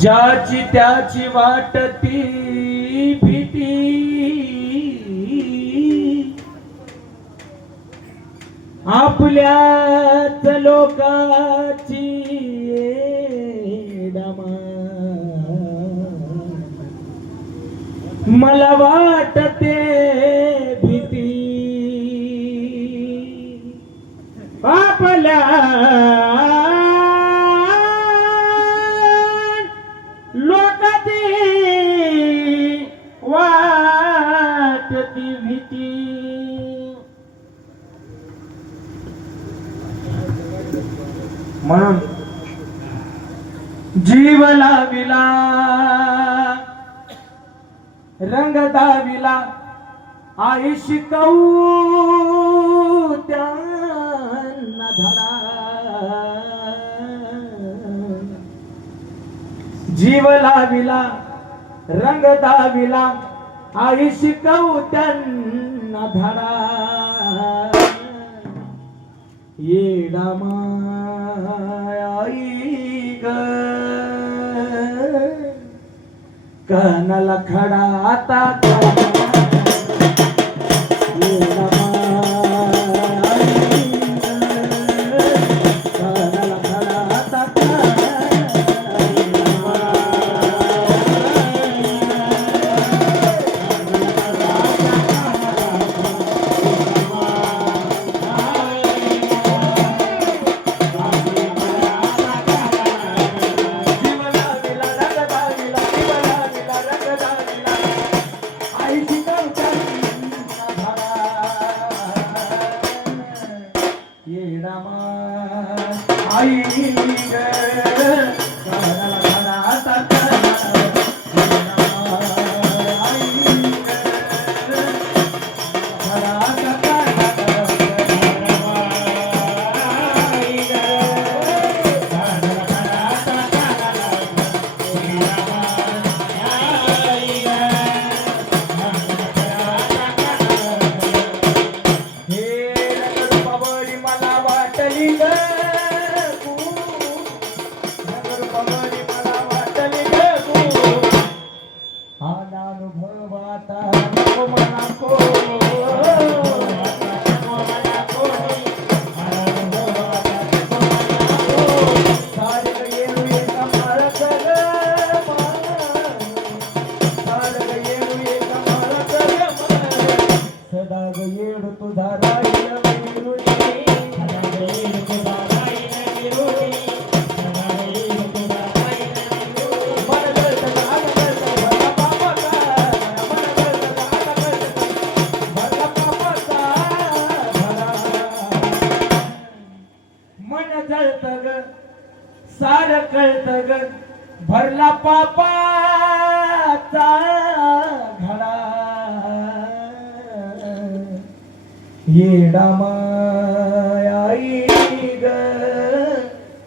ज्याची त्याची वाटती भीती. आपल्याच लोकाची मला वाटत जीव लाविला रंग दाविला आई शिकवू त्यांना धडा. जीव लाविला रंग दाविला आई शिकऊ त्यांना धडा येडामा कानाला खडा आता ஆயிரங்கள்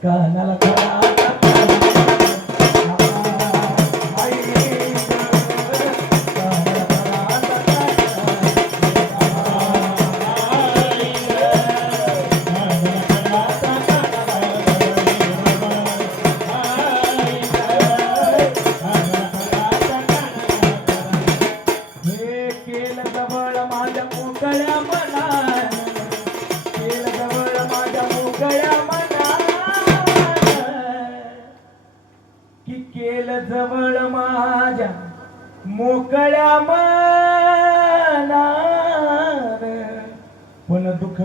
Kanala ka.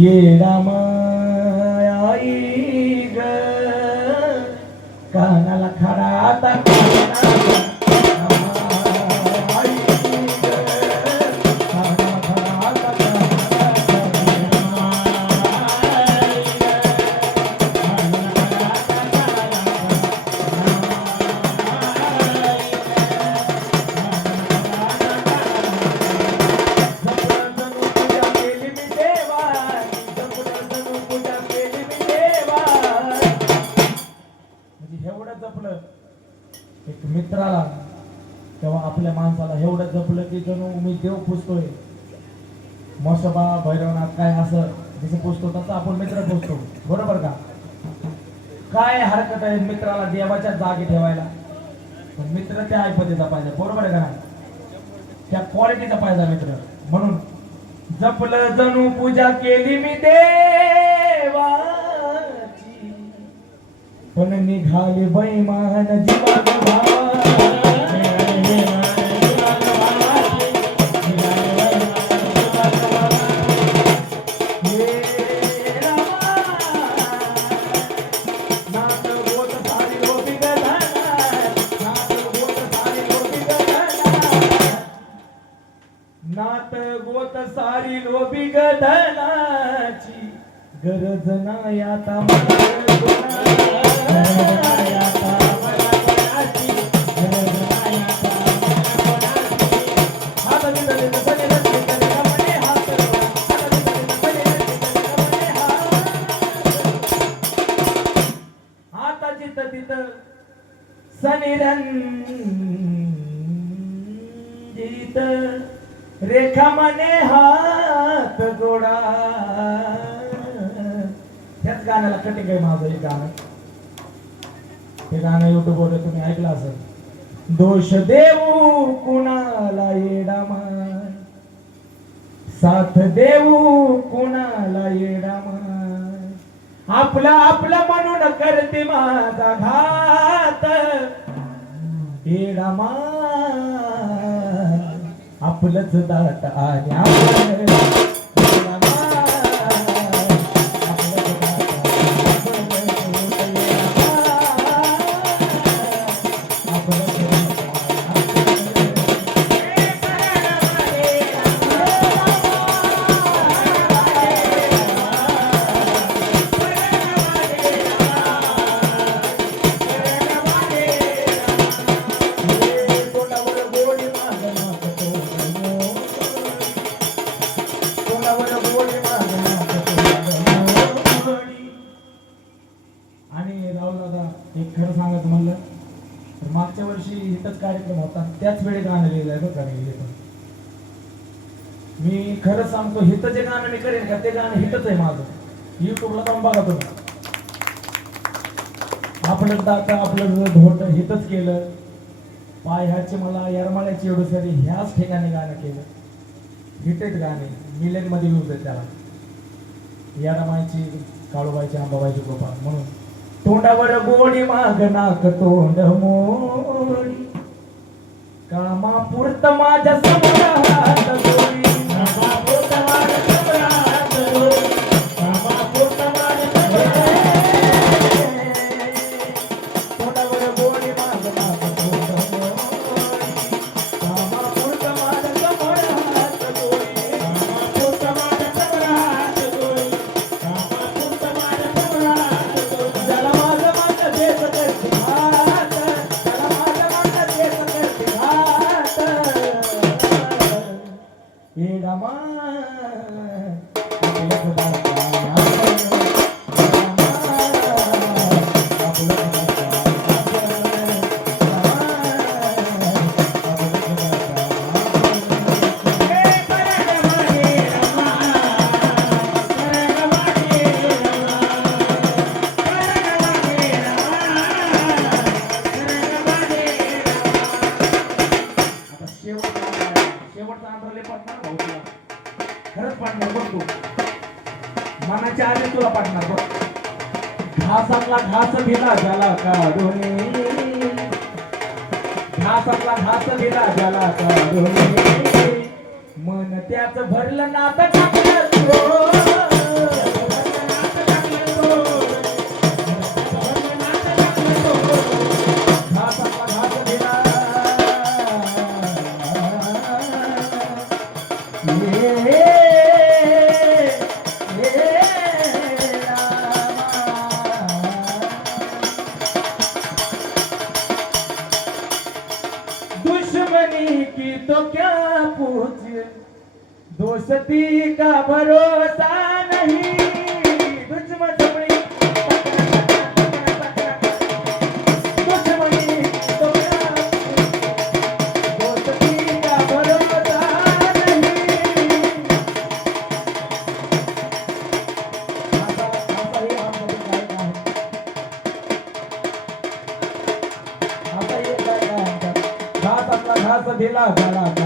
येडा माई ग कानाला खडा आता जपलं. एक मित्राला तेव्हा आपल्या माणसाला एवढं जपलं की जणू मी देव पुसतोय मसबा भैरवनाथ काय असं जसं पुजतो तसं आपण मित्र पुजतो. बरोबर का? काय हरकत आहे मित्राला देवाच्या जागी ठेवायला? पण मित्र त्या ऐपतीचा पाहिजे बरोबर आहे का नाही? त्या क्वालिटीचा पाहिजे मित्र. म्हणून जपलं जणू पूजा केली मी देवा पण निघाले बैमान जीवाग नात गोत सारी लोबी गधनाची गरज नाही आता मला. कटिंग आहे. माझं हे गाणं हे गाणं युट्यूबवर तुम्ही ऐकलं असेल. दोष देऊ कुणाला येडा माय साथ देऊ कुणाला येडा माय आपलं आपलं म्हणून करते माझा घात. येडा माय आपलंच दाट आणि त्याच वेळी गाणं लिहिलंय बरं का मी लिहिलं. मी खरं सांगतो हित जे गाणं मी करेन का ते गाणं हिथंच आहे माझं. युट्यूबला जाऊन बघा तुम्ही. आपलं दाता आपलं धोट हितच केलं. पाय ह्याचे मला यरमाळ्याची एवढं सारी ह्याच ठिकाणी गाणं केलं. हिटेच गाणे मिलियनमध्ये यूज आहे त्याला. येरमाळ्याची काळूबाईची आंबाबाईची कृपा. म्हणून तोंडावर गोडी माग नाक तोंड मो मी तुला पाठणार घासातला घास भिला झाला काढून घासातला घास भिला झाला काढून मन त्याच भरलं नातं टाकलं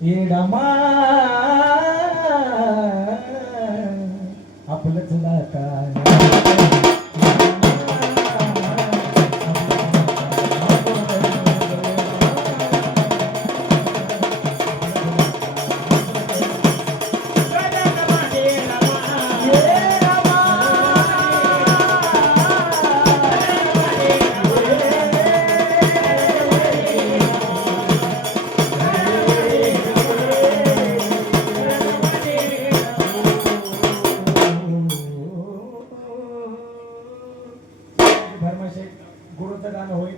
येडमा. आपलं तुला काय